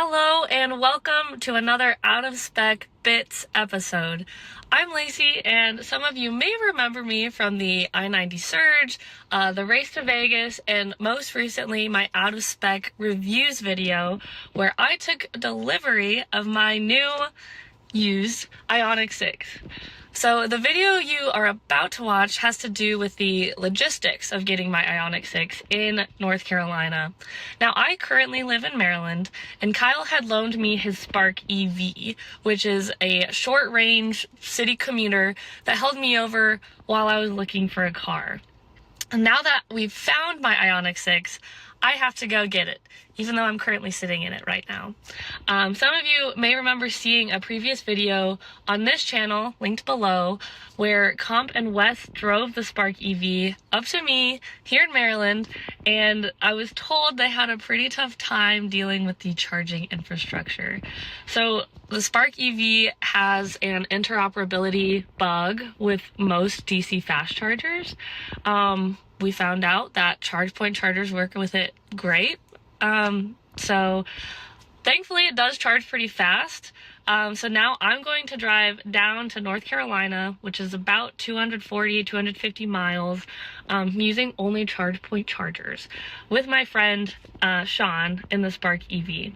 Hello and welcome to another Out of Spec Bits episode. I'm Lacey, and some of you may remember me from the I-90 Surge, the race to Vegas, and most recently my Out of Spec reviews video where I took delivery of my new used IONIQ 6. So the video you are about to watch has to do with the logistics of getting my IONIQ 6 in North Carolina. Now, I currently live in Maryland, and Kyle had loaned me his Spark EV, which is a short-range city commuter that held me over while I was looking for a car. And now that we've found my IONIQ 6, I have to go get it, even though I'm currently sitting in it right now. Some of you may remember seeing a previous video on this channel, linked below, where Comp and Wes drove the Spark EV up to me here in Maryland, and I was told they had a pretty tough time dealing with the charging infrastructure. So the Spark EV has an interoperability bug with most DC fast chargers. We found out that ChargePoint chargers work with it great. So thankfully it does charge pretty fast. So now I'm going to drive down to North Carolina, which is about 250 miles, using only ChargePoint chargers with my friend Shawn in the Spark EV.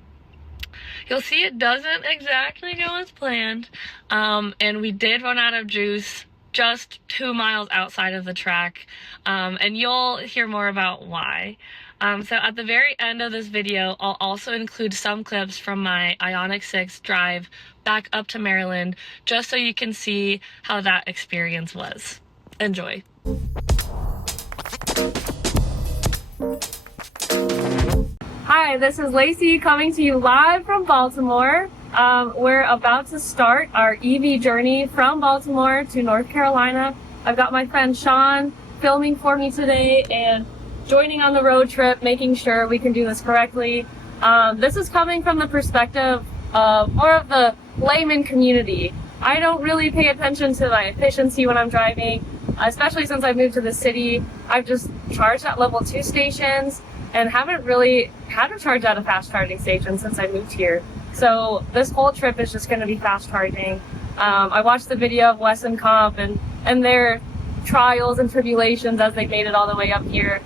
You'll see it doesn't exactly go as planned, and we did run out of juice just 2 miles outside of the track, and you'll hear more about why. So at the very end of this video, I'll also include some clips from my IONIQ 6 drive back up to Maryland, just so you can see how that experience was. Enjoy. Hi, this is Lacey coming to you live from Baltimore. We're about to start our EV journey from Baltimore to North Carolina. I've got my friend Shawn filming for me today and joining on the road trip, making sure we can do this correctly. This is coming from the perspective of more of the layman community. I don't really pay attention to my efficiency when I'm driving, especially since I moved to the city. I've just charged at level 2 stations and haven't really had to charge at a fast charging station since I moved here. So this whole trip is just going to be fast charging. I watched the video of Wes and Comp and their trials and tribulations as they made it all the way up here.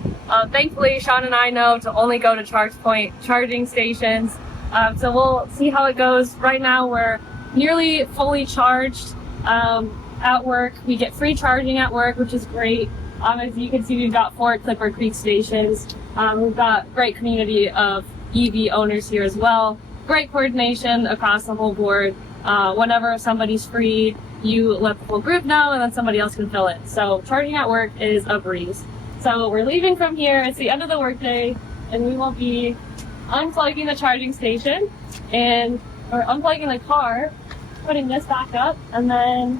Thankfully, Shawn and I know to only go to ChargePoint charging stations. So we'll see how it goes. Right now, we're nearly fully charged at work. We get free charging at work, which is great. As you can see, we've got 4 Clipper Creek stations. We've got great community of EV owners here as well. Great coordination across the whole board. Whenever somebody's free, you let the whole group know and then somebody else can fill it. So charging at work is a breeze. So we're leaving from here. It's the end of the workday, and we will be unplugging the charging station or unplugging the car, putting this back up, and then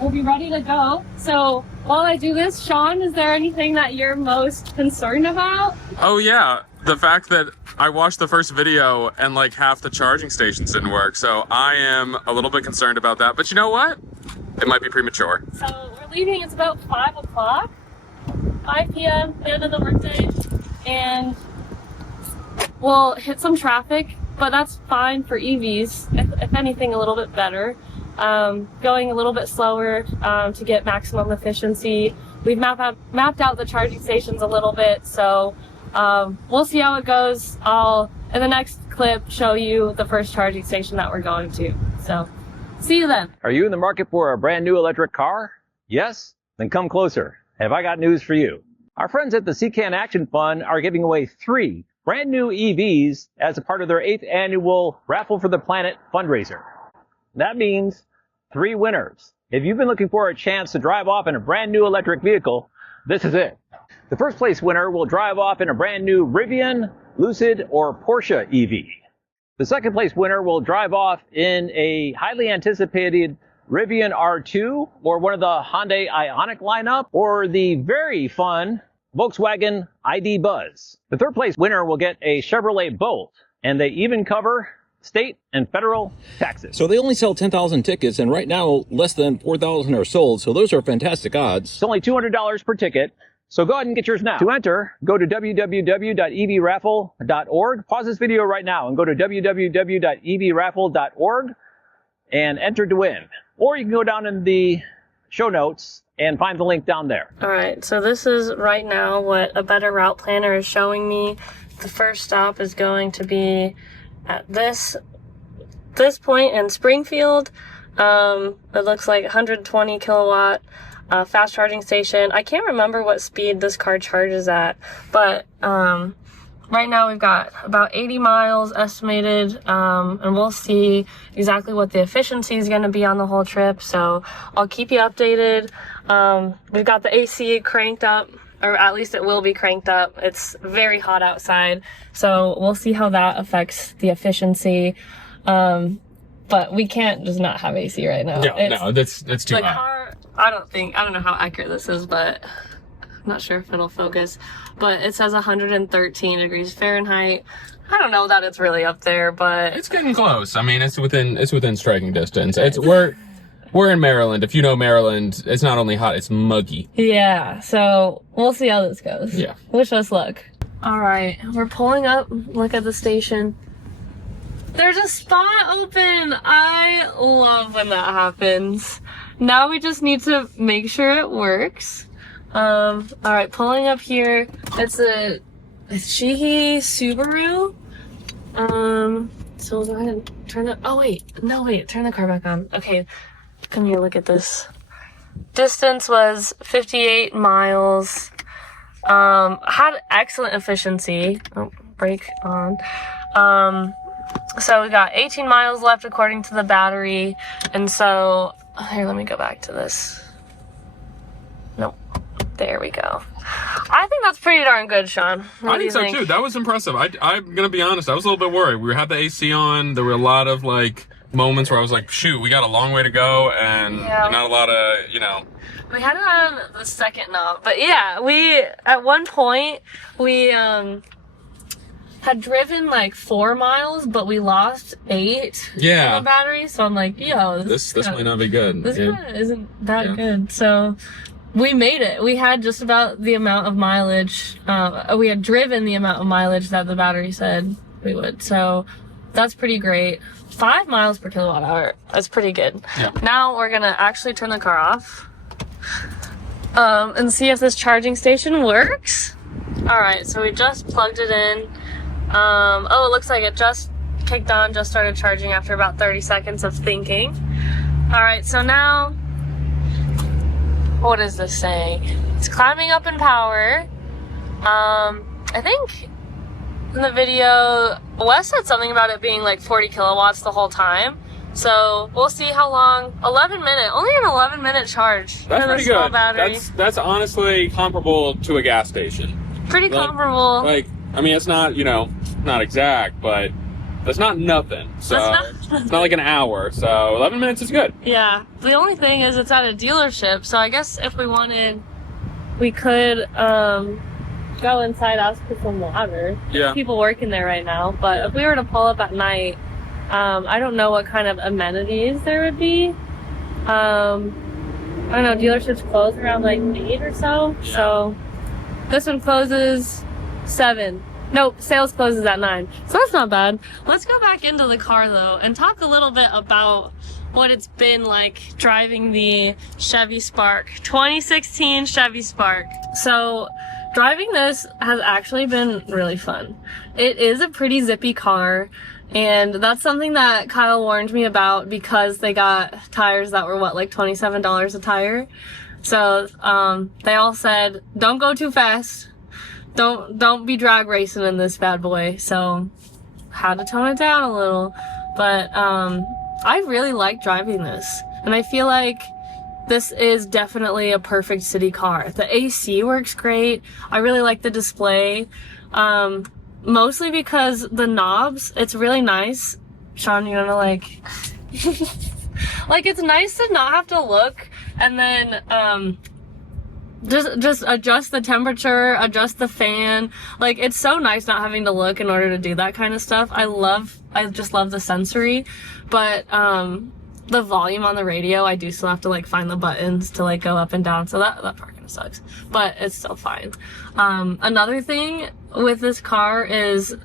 we'll be ready to go. So while I do this, Shawn, is there anything that you're most concerned about? Oh yeah, the fact that I watched the first video and like half the charging stations didn't work. So I am a little bit concerned about that, but you know what? It might be premature. So we're leaving, it's about 5 o'clock, 5 p.m., the end of the workday, and we'll hit some traffic, but that's fine for EVs, if anything, a little bit better. Going a little bit slower to get maximum efficiency. We've mapped out the charging stations a little bit, so we'll see how it goes. I'll, in the next clip, show you the first charging station that we're going to. So, see you then. Are you in the market for a brand new electric car? Yes? Then come closer. Have I got news for you? Our friends at the CCAN Action Fund are giving away 3 brand new EVs as a part of their 8th annual Raffle for the Planet fundraiser. That means 3 winners. If you've been looking for a chance to drive off in a brand new electric vehicle, this is it. The first place winner will drive off in a brand new Rivian, Lucid, or Porsche EV. The second place winner will drive off in a highly anticipated Rivian R2 or one of the Hyundai IONIQ lineup, or the very fun Volkswagen ID Buzz. The third place winner will get a Chevrolet Bolt, and they even cover state and federal taxes. So they only sell 10,000 tickets, and right now less than 4,000 are sold, so those are fantastic odds. It's only $200 per ticket, So go ahead and get yours now. To enter, go to www.evraffle.org. Pause this video right now and go to www.evraffle.org and enter to win. Or you can go down in the show notes and find the link down there. All right, so this is right now what a better route planner is showing me. The first stop is going to be at this point in Springfield. It looks like 120 kilowatt fast charging station. I can't remember what speed this car charges at, but right now we've got about 80 miles estimated, and we'll see exactly what the efficiency is going to be on the whole trip, so I'll keep you updated. We've got the AC cranked up, or at least it will be cranked up. It's very hot outside, so we'll see how that affects the efficiency. But we can't just not have AC right now. No, that's too the hot. car, I don't know how accurate this is, but I'm not sure if it'll focus. But it says 113 degrees Fahrenheit. I don't know that it's really up there, but It's getting close. I mean, it's within striking distance. We're in Maryland. If you know Maryland, it's not only hot, it's muggy. yeah, so we'll see how this goes. Yeah. Wish us luck. All right, we're pulling up. Look at the station. There's a spot open. I love when that happens. Now we just need to make sure it works. All right, pulling up here. It's a Sheehy Subaru. So we'll go ahead and turn it. Oh wait, no wait, turn the car back on. Okay, come here, look at this. Distance was 58 miles. Had excellent efficiency. Oh, brake on. So we got 18 miles left according to the battery. And so, here, let me go back to this. Nope. There we go. I think that's pretty darn good, Shawn. I think so too. That was impressive. I'm gonna be honest. I was a little bit worried. We had the AC on. There were a lot of like moments where I was like, shoot, we got a long way to go, and not a lot of, We had it on the second knob, but yeah, at one point, we, had driven like 4 miles, but we lost 8 in the battery. So I'm like, yo, this might not be good. This kind of isn't that good. So we made it. We had just about the amount of mileage. We had driven the amount of mileage that the battery said we would. So that's pretty great. 5 miles per kilowatt hour. That's pretty good. Yeah. Now we're gonna actually turn the car off and see if this charging station works. All right, so we just plugged it in. Oh, it looks like it just kicked on, just started charging after about 30 seconds of thinking. All right, so now, what is this saying? It's climbing up in power. I think in the video, Wes said something about it being like 40 kilowatts the whole time. So we'll see how long. 11 minute, only an 11-minute charge. That's pretty good. Battery. That's honestly comparable to a gas station. Pretty comparable. Like, I mean, it's not, not exact, but that's not nothing. So it's not like an hour. So 11 minutes is good. Yeah. The only thing is it's at a dealership. So I guess if we wanted, we could go inside, ask for some water. Yeah. There's people working there right now. But if we were to pull up at night, I don't know what kind of amenities there would be. I don't know, dealerships close around like 8 or so. Yeah. So this one closes 7. Nope, sales closes at 9. So that's not bad. Let's go back into the car though and talk a little bit about what it's been like driving the Chevy Spark, 2016 Chevy Spark. So driving this has actually been really fun. It is a pretty zippy car, and that's something that Kyle warned me about because they got tires that were like $27 a tire. So they all said, don't go too fast. Don't be drag racing in this bad boy. So had to tone it down a little, but I really like driving this, and I feel like this is definitely a perfect city car. The AC works great. I really like the display, mostly because the knobs, it's really nice. Shawn, you wanna like it's nice to not have to look and then just adjust the temperature, adjust the fan. Like, it's so nice not having to look in order to do that kind of stuff. I just love the sensory, but the volume on the radio, I do still have to like find the buttons to like go up and down. So that part kind of sucks, but it's still fine. Another thing with this car is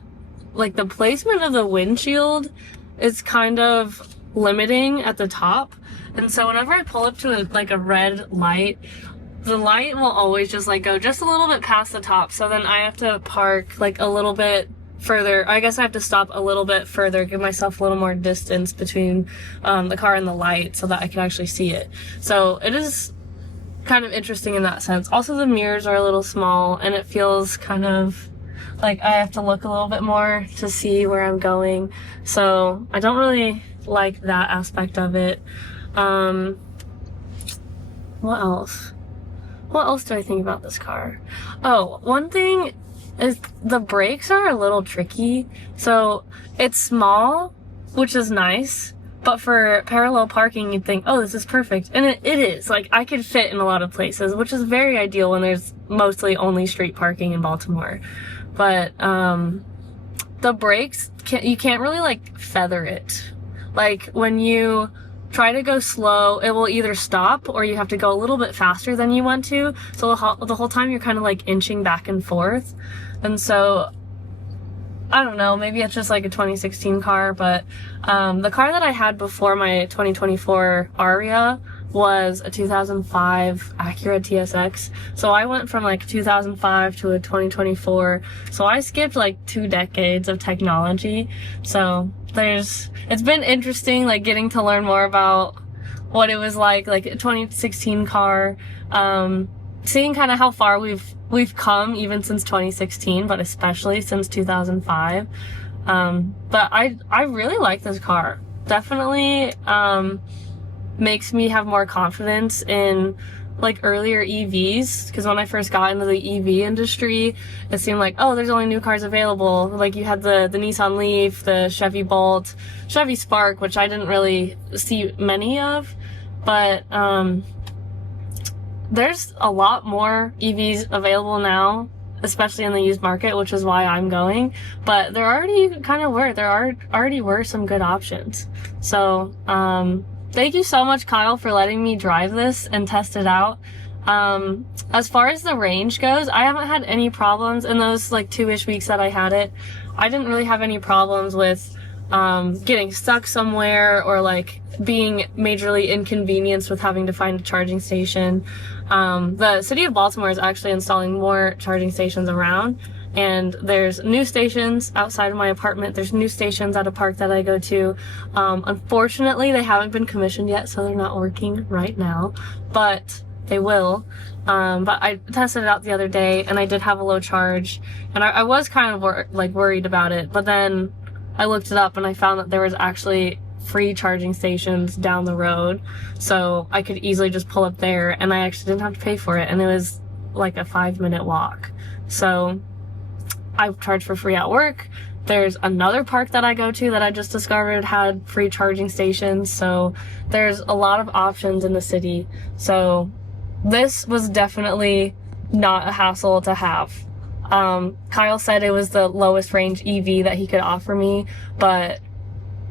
like the placement of the windshield is kind of limiting at the top. And so whenever I pull up to a red light, the light will always just like go just a little bit past the top. So then I have to park like a little bit further. I guess I have to stop a little bit further, give myself a little more distance between the car and the light so that I can actually see it. So it is kind of interesting in that sense. Also, the mirrors are a little small and it feels kind of like I have to look a little bit more to see where I'm going. So I don't really like that aspect of it. What else? What else do I think about this car? Oh, one thing is the brakes are a little tricky. So it's small, which is nice, but for parallel parking, you'd think, oh, this is perfect. And it is. Like, I could fit in a lot of places, which is very ideal when there's mostly only street parking in Baltimore. But the brakes, you can't really, like, feather it. Like, when you try to go slow, it will either stop or you have to go a little bit faster than you want to. So the whole time you're kind of, like, inching back and forth. And so, I don't know, maybe it's just, like, a 2016 car, but the car that I had before my 2024 Aria was a 2005 Acura TSX. So I went from like 2005 to a 2024. So I skipped like 2 decades of technology. So it's been interesting, like getting to learn more about what it was like a 2016 car, seeing kind of how far we've come even since 2016, but especially since 2005. But I really like this car. Definitely, makes me have more confidence in like earlier EVs, because when I first got into the EV industry, it seemed like, oh, there's only new cars available. Like you had the Nissan Leaf, the Chevy Bolt, Chevy Spark, which I didn't really see many of, but there's a lot more EVs available now, especially in the used market, which is why I'm going. But there already were some good options. So thank you so much, Kyle, for letting me drive this and test it out. As far as the range goes, I haven't had any problems in those like 2-ish weeks that I had it. I didn't really have any problems with getting stuck somewhere or like being majorly inconvenienced with having to find a charging station. The city of Baltimore is actually installing more charging stations around. And there's new stations outside of my apartment. There's new stations at a park that I go to. Unfortunately, they haven't been commissioned yet, so they're not working right now, but they will. But I tested it out the other day, and I did have a low charge, and I was kind of worried about it, but then I looked it up, and I found that there was actually free charging stations down the road, so I could easily just pull up there, and I actually didn't have to pay for it, and it was like a 5-minute walk. So I've charged for free at work. There's another park that I go to that I just discovered had free charging stations. So there's a lot of options in the city. So this was definitely not a hassle to have. Kyle said it was the lowest range EV that he could offer me, but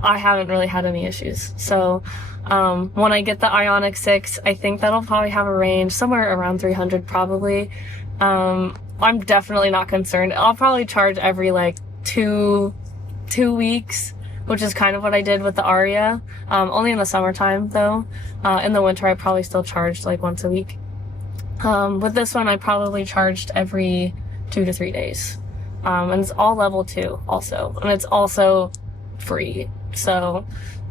I haven't really had any issues. So when I get the IONIQ 6, I think that'll probably have a range somewhere around 300 probably. I'm definitely not concerned. I'll probably charge every like two weeks, which is kind of what I did with the Aria. Only in the summertime though. In the winter I probably still charged like once a week. With this one I probably charged every 2 to 3 days. And it's all level 2 also. And it's also free. So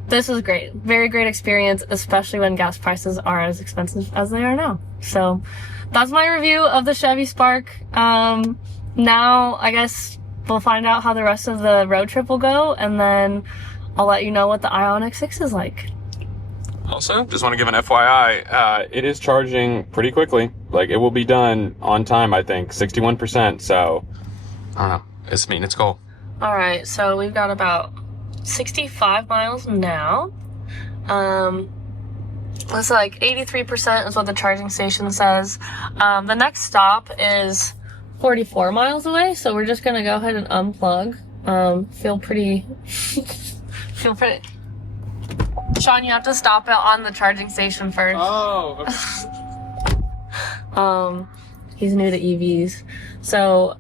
this was great. Very great experience, especially when gas prices are as expensive as they are now. So that's my review of the Chevy Spark. Now I guess we'll find out how the rest of the road trip will go, and then I'll let you know what the IONIQ 6 is like. Also, just want to give an FYI, it is charging pretty quickly. Like, it will be done on time, I think, 61%. So, I don't know. It's meeting its goal. All right, so we've got about 65 miles now. It's like 83% is what the charging station says. The next stop is 44 miles away, so we're just gonna go ahead and unplug. Feel pretty Shawn, you have to stop it on the charging station first. Oh, okay. He's new to EVs. So,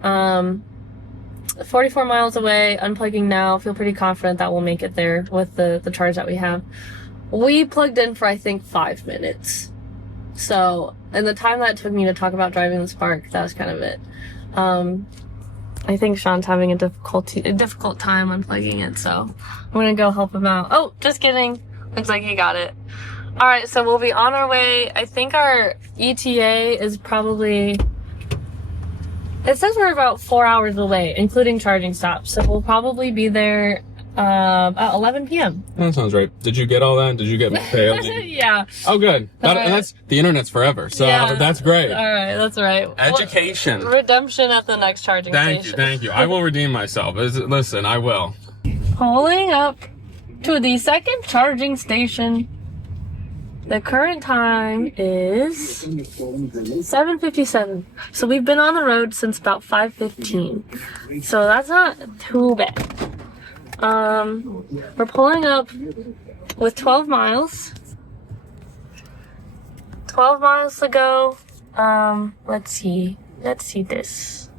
44 miles away, unplugging now. Feel pretty confident that we'll make it there with the charge that we have. We plugged in for, I think, 5 minutes. So, and the time that it took me to talk about driving the Spark, that was kind of it. I think Shawn's having a difficult time unplugging it, so I'm gonna go help him out. Oh, just kidding. Looks like he got it. Alright, so we'll be on our way. I think our ETA is probably... It says we're about 4 hours away, including charging stops. So we'll probably be there at 11 p.m. That sounds right. Did you get all that? Did you get paid? Yeah. Oh, good. Right. That's the internet's forever, so Yeah. that's great. All right, that's right. Education. Redemption at the next charging station. Thank you. I will redeem myself. Listen, I will. Pulling up to the second charging station. The current time is 7:57. So we've been on the road since about 5:15. So that's not too bad. We're pulling up with 12 miles. 12 miles to go. Let's see this.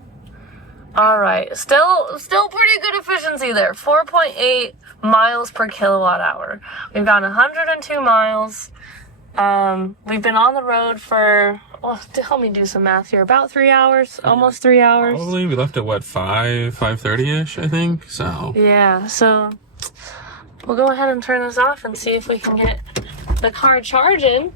Alright, still pretty good efficiency there. 4.8 miles per kilowatt hour. We've got 102 miles. We've been on the road for, help me do some math here, about 3 hours, almost 3 hours. Probably. We left at what, 5:30ish, I think. So Yeah, so we'll go ahead and turn this off and see if we can get the car charging.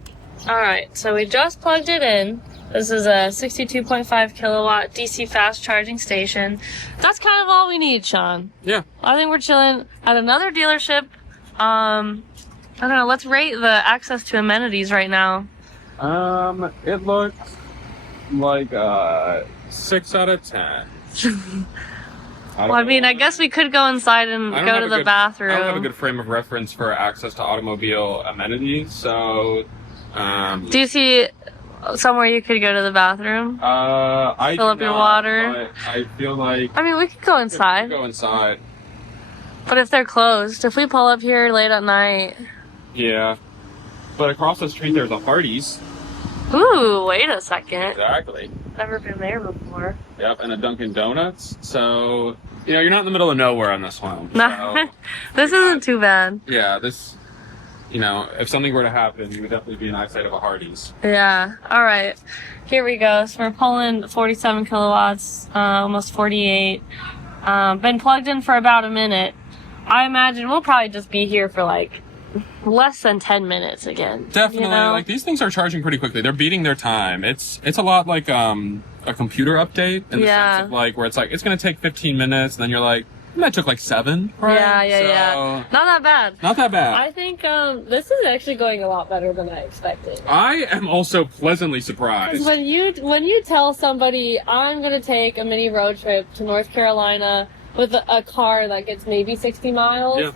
Alright, so we just plugged it in. This is a 62.5 kilowatt DC fast charging station. That's kind of all we need, Shawn. yeah. I think we're chilling at another dealership. I don't know, let's rate the access to amenities right now. It looks like 6 out of 10. Well, I mean, I guess we could go inside and go to the bathroom. I don't have a good frame of reference for access to automobile amenities, so... Do you see somewhere you could go to the bathroom? Fill up your water? But I feel like... I mean, we could go inside. Go inside. But if they're closed, if we pull up here late at night... Yeah. But across the street there's a Hardee's. Ooh, wait a second. Exactly. Never been there before. Yep, and a Dunkin' Donuts. So, you're not in the middle of nowhere on this one. Nah, So, this isn't too bad. yeah, this... if something were to happen, you would definitely be in eyesight of a Hardee's. Yeah. All right. Here we go. So we're pulling 47 kilowatts, almost 48. Been plugged in for about a minute. I imagine we'll probably just be here for like less than 10 minutes again. Definitely. Like, these things are charging pretty quickly. They're beating their time. It's a lot like a computer update in the sense of like where it's like it's going to take 15 minutes, and then you're like, that took like 7, right? Yeah. Not that bad. Not that bad. I think this is actually going a lot better than I expected. I am also pleasantly surprised. When you tell somebody I'm gonna take a mini road trip to North Carolina with a car that gets maybe 60 miles, Yeah.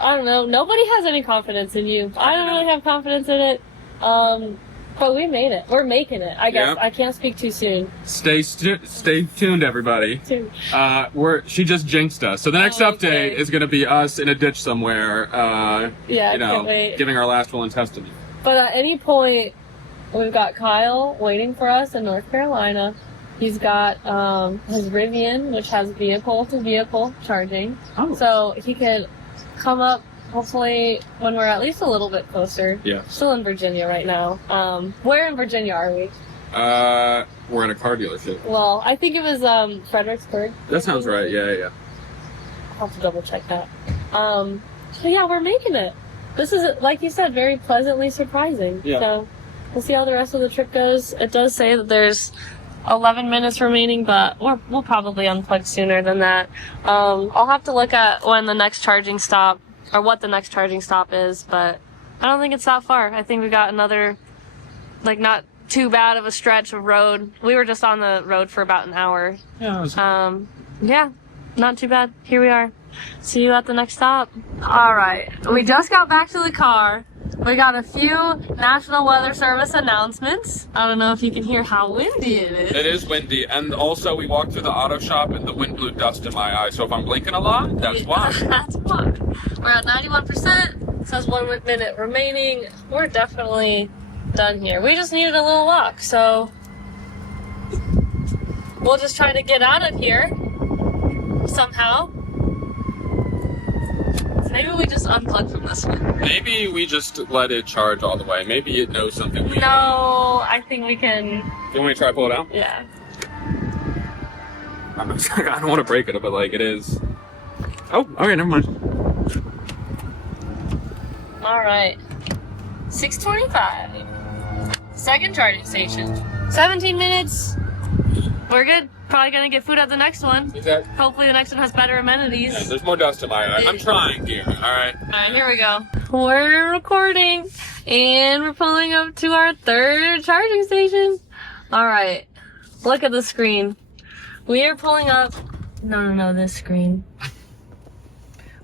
I don't know. Nobody has any confidence in you. I don't really have confidence in it. But we made it. We're making it. I guess. Yep. I can't speak too soon. Stay tuned, everybody. She just jinxed us. So the next update is going to be us in a ditch somewhere. I can't wait. Giving our last will and testament. But at any point, we've got Kyle waiting for us in North Carolina. He's got his Rivian, which has vehicle-to-vehicle charging. Oh. So he could come up, hopefully, when we're at least a little bit closer. Yeah. Still in Virginia right now. Where in Virginia are we? We're at a car dealership. Well, I think it was Fredericksburg. That sounds right. Yeah. I'll have to double check that. So yeah, we're making it. This is, like you said, very pleasantly surprising. Yeah. So we'll see how the rest of the trip goes. It does say that there's 11 minutes remaining, but we'll probably unplug sooner than that. I'll have to look at when the next charging stop, or what the next charging stop is, but I don't think it's that far. I think we got another, like, not too bad of a stretch of road. We were just on the road for about an hour. Yeah. Yeah, not too bad. Here we are. See you at the next stop. All right, we just got back to the car. We got a few National Weather Service announcements. I don't know if you can hear how windy it is. It is windy, and also we walked through the auto shop and the wind blew dust in my eye, so if I'm blinking a lot, that's why. That's why. We're at 91%, so has 1 minute remaining. We're definitely done here. We just needed a little walk, so we'll just try to get out of here somehow. Maybe we just unplug from this one. Maybe we just let it charge all the way. Maybe it knows something. No, I think we can. You want me to try to pull it out? Yeah. I don't want to break it, but like it is. Oh, okay, never mind. All right. 6:25. Second charging station. 17 minutes. We're good. Probably gonna get food at the next one. Exactly. Hopefully the next one has better amenities. Yeah, there's more dust in my eye. I'm trying here. All right. All right, here we go. We're recording, and we're pulling up to our third charging station. All right. Look at the screen. We are pulling up. No, this screen.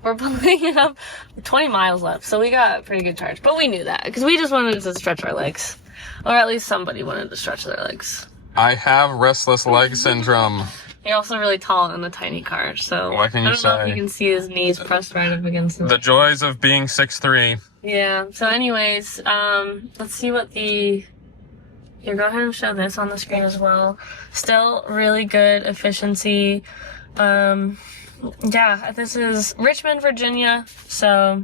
We're pulling it up 20 miles left, so we got pretty good charge. But we knew that because we just wanted to stretch our legs. Or at least somebody wanted to stretch their legs. I have restless leg syndrome. You're also really tall in a tiny car, so What can you I don't know if say? you can see his knees pressed right up against him. The joys of being 6'3". Yeah, so anyways, let's see what the... Here, go ahead and show this on the screen as well. Still really good efficiency. Yeah, this is Richmond, Virginia, so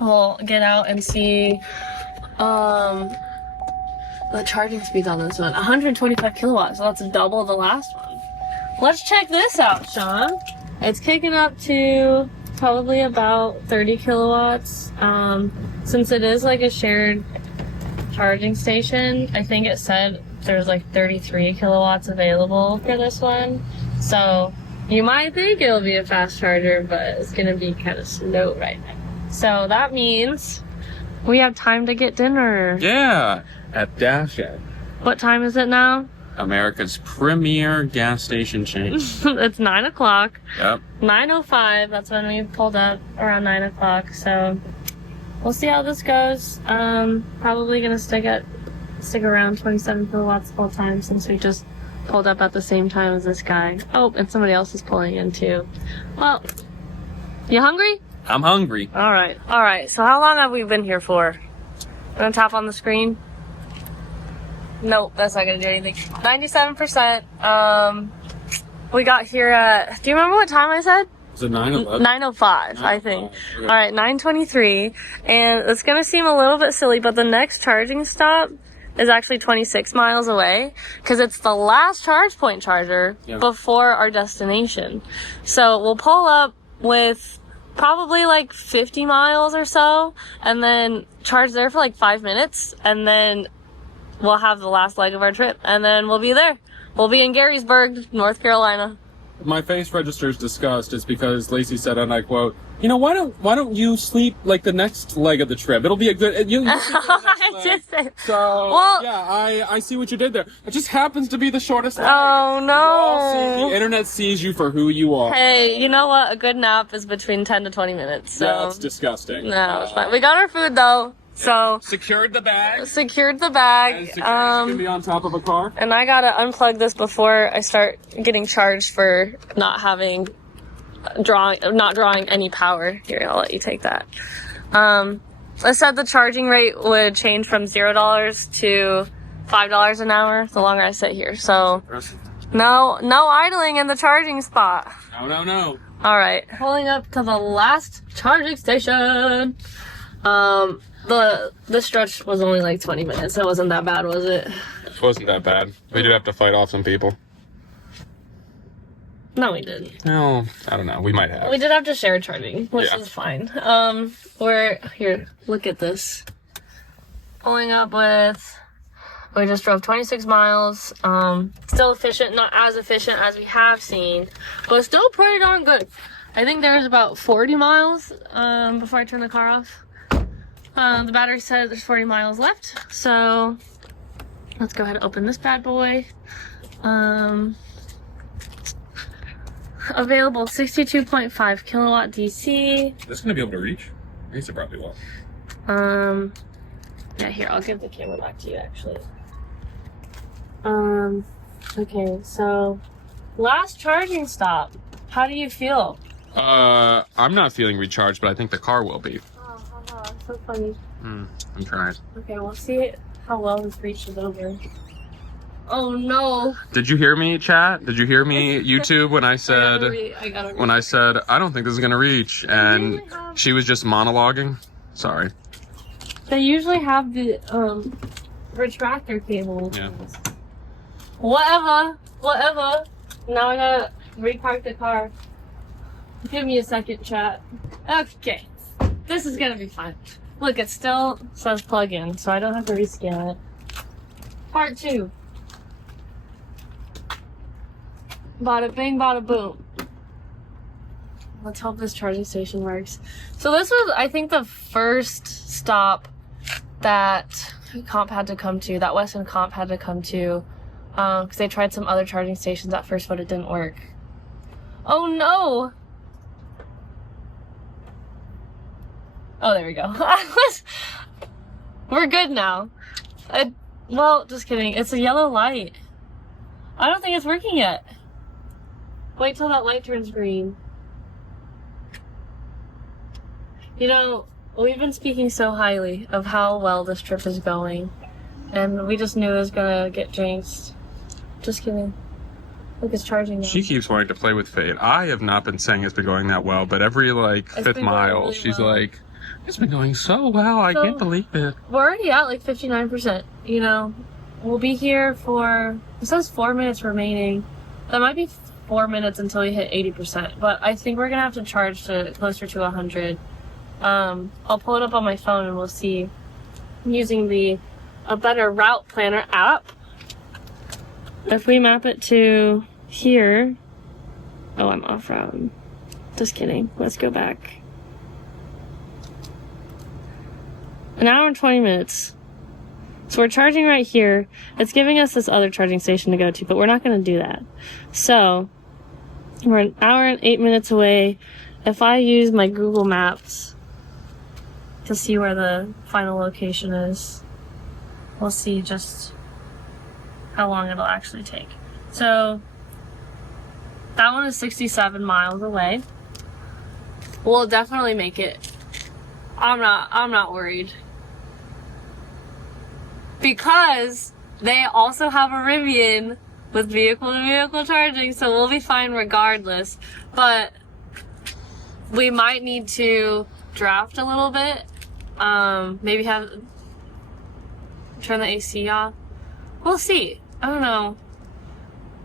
we'll get out and see the charging speeds on this one. 125 kilowatts, so that's double the last one. Let's check this out, Shawn. It's kicking up to probably about 30 kilowatts. Since it is like a shared charging station, I think it said there's like 33 kilowatts available for this one. So you might think it'll be a fast charger, but it's gonna be kind of slow right now. So that means we have time to get dinner. Yeah, at Dash Ed. What time is it now? America's premier gas station chain. It's 9 o'clock. Yep. 9:05, that's when we pulled up, around 9 o'clock. So we'll see how this goes. Probably gonna stick around 27 kilowatts the whole time since we just pulled up at the same time as this guy. Oh, and somebody else is pulling in too. Well, you hungry? I'm hungry. All right. So how long have we been here for? Gonna tap on the screen? Nope, that's not gonna do anything. 97%. We got here at, do you remember what time I said? Is it 9:11? 9:05, I think. Okay. All right, 9:23. And it's gonna seem a little bit silly, but the next charging stop is actually 26 miles away because it's the last ChargePoint charger before our destination. So we'll pull up with probably like 50 miles or so and then charge there for like 5 minutes, and then we'll have the last leg of our trip, and then we'll be there. We'll be in Garysburg, North Carolina. My face registers disgust is because Lacey said, and I quote, "You know, why don't you sleep like the next leg of the trip? It'll be a good." You I did say. So Well, yeah, I see what you did there. It just happens to be the shortest leg. Oh no! The internet sees you for who you are. Hey, you know what? A good nap is between 10 to 20 minutes. So That's disgusting. no, it's fine. We got our food though, so Secured the bag. secured the bag. And security's gonna be on top of a car. And I gotta unplug this before I start getting charged for not drawing any power. Here, I'll let you take that. I said the charging rate would change from $0 to $5 an hour the longer I sit here. So no idling in the charging spot. No. All right, pulling up to the last charging station. The stretch was only like 20 minutes. It wasn't that bad, was it? It wasn't that bad. We did have to fight off some people. No, we didn't. No, I don't know. We might have. We did have to share charging, which Yeah. is fine. We're here. Look at this. Pulling up with. We just drove 26 miles. Still efficient, not as efficient as we have seen, but still pretty darn good. I think there was about 40 miles before I turned the car off. The battery said there's 40 miles left, so let's go ahead and open this bad boy. Available 62.5 kilowatt DC. This is gonna be able to reach. I guess it probably will. Yeah, here, I'll give the camera back to you actually. Okay, so last charging stop. How do you feel? I'm not feeling recharged, but I think the car will be. Oh, So funny. I'm trying. Okay, we'll see how well this reaches over. Oh no! Did you hear me, chat? Did you hear me, YouTube, when I said I don't think this is gonna reach, and she was just monologuing? Sorry. They usually have the retractor cable. Yeah. Whatever. Now I gotta repark the car. Give me a second, chat. Okay. This is gonna be fine. Look, it still says plug in, so I don't have to rescan it. Part 2. Bada bing, bada boom. Let's hope this charging station works. So this was, I think, the first stop that Comp had to come to, that Weston Comp had to come to, because they tried some other charging stations at first, but it didn't work. Oh no! Oh, there we go. We're good now. Well, just kidding. It's a yellow light. I don't think it's working yet. Wait till that light turns green. You know, we've been speaking so highly of how well this trip is going, and we just knew it was gonna get jinxed. Just kidding. Look, it's charging now. She keeps wanting to play with fate. I have not been saying it's been going that well, but every fifth mile, really she's like, it's been going so well. I can't believe it. We're already at like 59%. You know, we'll be here for, it says 4 minutes remaining. That might be 4 minutes until we hit 80%, but I think we're gonna have to charge to closer to 100. I'll pull it up on my phone and we'll see. I'm using a better route planner app. If we map it to here, oh, I'm off route. Just kidding. Let's go back. An hour and 20 minutes. So we're charging right here. It's giving us this other charging station to go to, but we're not going to do that. So we're an hour and 8 minutes away. If I use my Google Maps to see where the final location is, we'll see just how long it'll actually take. So that one is 67 miles away. We'll definitely make it. I'm not worried. Because they also have a Rivian with vehicle-to-vehicle charging, so we'll be fine regardless. But we might need to draft a little bit. Maybe turn the AC off. We'll see. I don't know.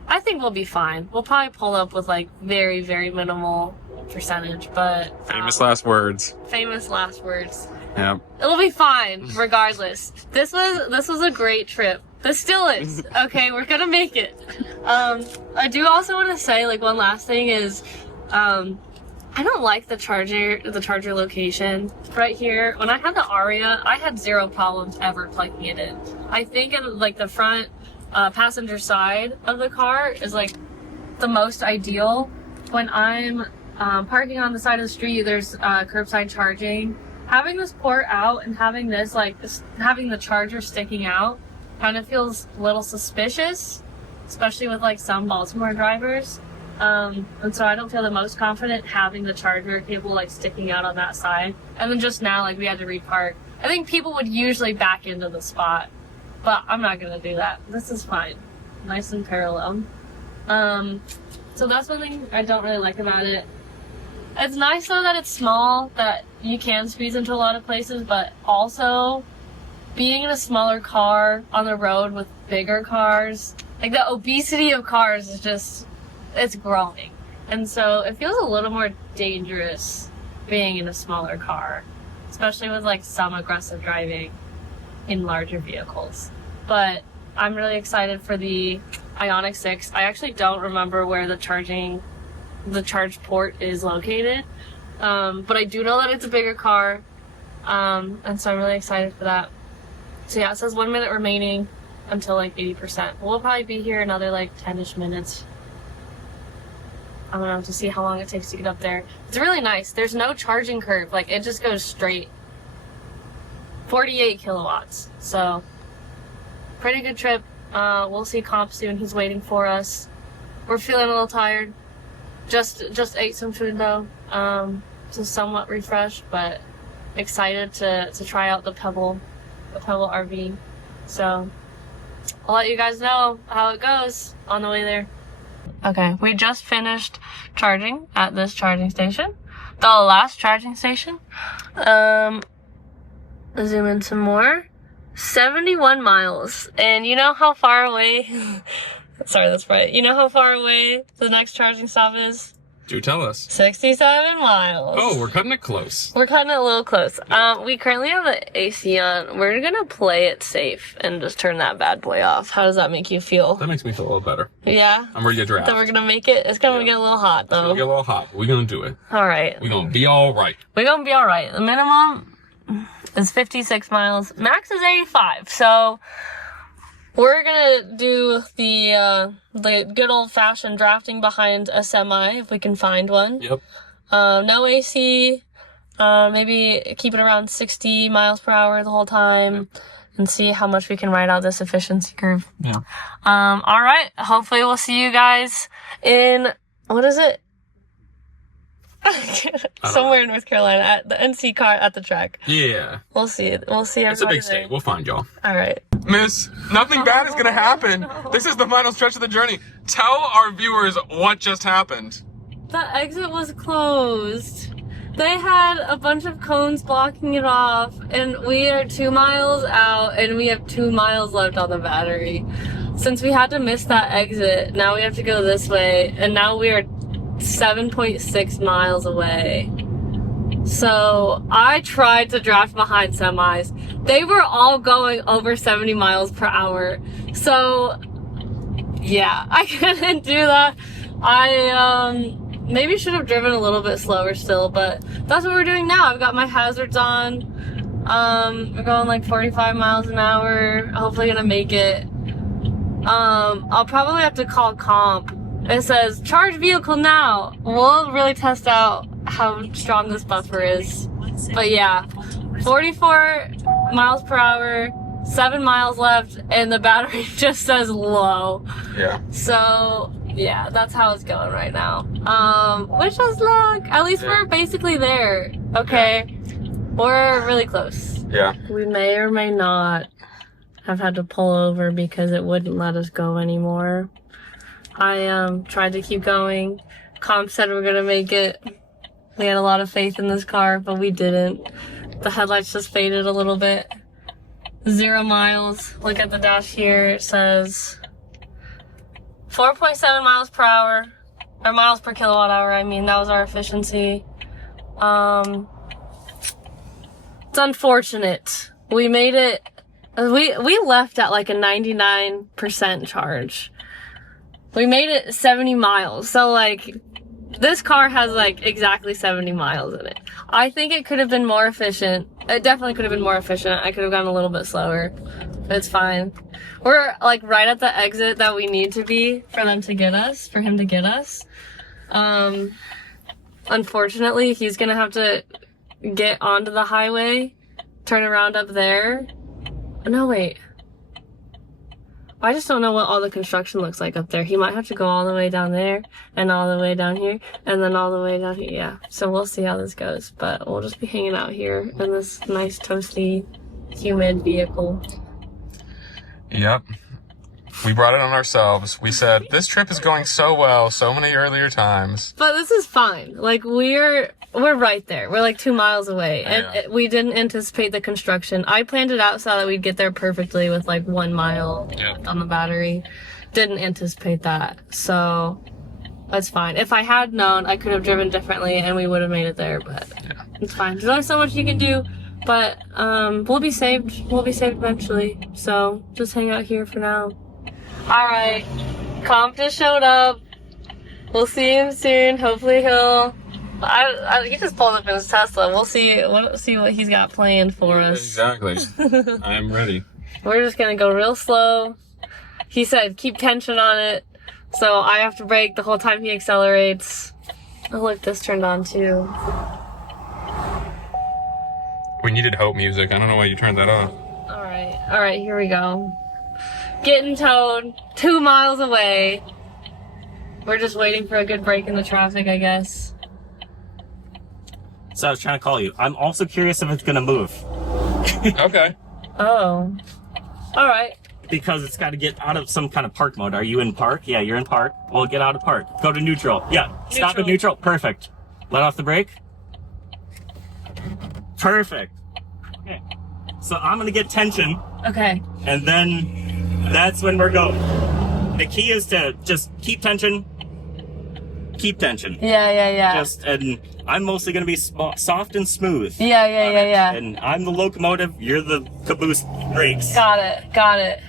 I think we'll be fine. We'll probably pull up with like very, very minimal percentage, but famous last words. Famous last words. Yep. It'll be fine regardless. This was a great trip. This still is. Okay, we're gonna make it. I do also want to say, like, one last thing is, I don't like the charger location right here. When I had the Aria, I had zero problems ever plugging it in. I think in like the front passenger side of the car is like the most ideal. When I'm parking on the side of the street, there's curbside charging. Having this port out and having this having the charger sticking out kind of feels a little suspicious, especially with like some Baltimore drivers. And so I don't feel the most confident having the charger cable like sticking out on that side. And then just now, like, we had to repark. I think people would usually back into the spot, but I'm not gonna do that. This is fine. Nice and parallel. So that's one thing I don't really like about it. It's nice though that it's small, that you can squeeze into a lot of places, but also being in a smaller car on the road with bigger cars, like the obesity of cars is just, it's growing. And so it feels a little more dangerous being in a smaller car, especially with like some aggressive driving in larger vehicles. But I'm really excited for the IONIQ 6. I actually don't remember where the charge port is located. But I do know that it's a bigger car. And so I'm really excited for that. So yeah, it says 1 minute remaining until like 80%. We'll probably be here another like 10-ish minutes. I don't know, to see how long it takes to get up there. It's really nice. There's no charging curve. Like, it just goes straight. 48 kilowatts. So, pretty good trip. We'll see Comp soon. He's waiting for us. We're feeling a little tired. Just ate some food though. So somewhat refreshed, but excited to try out the Pebble RV. So I'll let you guys know how it goes on the way there. Okay, we just finished charging at this charging station. The last charging station. Zoom in some more. 71 miles. And you know how far away... Sorry, that's right. You know how far away the next charging stop is? Do tell us. 67 miles. Oh, we're cutting it close. We're cutting it a little close. We currently have the AC on. We're gonna play it safe and just turn that bad boy off. How does that make you feel? That makes me feel a little better. Yeah? I'm ready to draft. Then we're gonna make it. It's gonna get a little hot, though. It's gonna get a little hot. We're gonna do it. All right. We're gonna be all right. We're gonna be all right. The minimum is 56 miles. Max is 85. So we're gonna do the good old-fashioned drafting behind a semi if we can find one. Yep. No AC. Maybe keep it around 60 miles per hour the whole time, and see how much we can ride out this efficiency curve. Yeah. All right. Hopefully we'll see you guys in, what is it? Somewhere in North Carolina at the NC car at the track. Yeah. We'll see it. We'll see everybody. It's a big there. state. We'll find y'all. All right. Miss, nothing bad is gonna happen. No. This is the final stretch of the journey. Tell our viewers what just happened. The exit was closed. They had a bunch of cones blocking it off, and we are 2 miles out, and we have 2 miles left on the battery. Since we had to miss that exit, now we have to go this way, and now we are 7.6 miles away. So I tried to draft behind semis. They were all going over 70 miles per hour. So yeah, I couldn't do that. I maybe should have driven a little bit slower still, but that's what we're doing now. I've got my hazards on. We're going like 45 miles an hour. Hopefully gonna make it. I'll probably have to call comp. It says, charge vehicle now. We'll really test out how strong this buffer is. But yeah, 44 miles per hour, 7 miles left, and the battery just says low. Yeah. So yeah, that's how it's going right now. Wish us luck. At least we're basically there. Okay. We're really close. Yeah. We may or may not have had to pull over because it wouldn't let us go anymore. I tried to keep going. Comp said we're gonna make it. We had a lot of faith in this car, but we didn't. The headlights just faded a little bit. 0 miles. Look at the dash here. It says 4.7 miles per hour. Or miles per kilowatt hour, I mean. That was our efficiency. It's unfortunate. We made it. We left at like a 99% charge. We made it 70 miles. So like, this car has like exactly 70 miles in it. I think it could have been more efficient. It definitely could have been more efficient. I could have gone a little bit slower. But it's fine. We're like right at the exit that we need to be for them to get us, for him to get us. Unfortunately, he's gonna have to get onto the highway, turn around up there. No, wait. I just don't know what all the construction looks like up there. He might have to go all the way down there, and all the way down here, and then all the way down here. Yeah, so we'll see how this goes. But we'll just be hanging out here in this nice, toasty, humid vehicle. Yep. We brought it on ourselves. We said, this trip is going so well, so many earlier times. But this is fine. Like, we're right there. We're like 2 miles away. And we didn't anticipate the construction. I planned it out so that we'd get there perfectly with like 1 mile on the battery. Didn't anticipate that. So that's fine. If I had known, I could have driven differently and we would have made it there, but it's fine. There's only so much you can do. But we'll be saved. We'll be saved eventually. So just hang out here for now. Alright. Comp just showed up. We'll see him soon. Hopefully he'll... he just pulled up in his Tesla. We'll see what he's got planned for us. Exactly. I'm ready. We're just gonna go real slow. He said keep tension on it. So I have to brake the whole time he accelerates. Oh look, this turned on too. We needed hope music. I don't know why you turned that off. Alright, here we go. Getting towed 2 miles away. We're just waiting for a good break in the traffic, I guess. So I was trying to call you. I'm also curious if it's gonna move. Okay. Oh. All right. Because it's got to get out of some kind of park mode. Are you in park? Yeah, you're in park. Well, get out of park. Go to neutral. Yeah, stop at neutral. Perfect. Let off the brake. Perfect. Okay. So I'm gonna get tension, Okay. and then that's when we're going. The key is to just keep tension. Keep tension. Yeah. And I'm mostly gonna be soft and smooth. Yeah. And I'm the locomotive. You're the caboose brakes. Got it.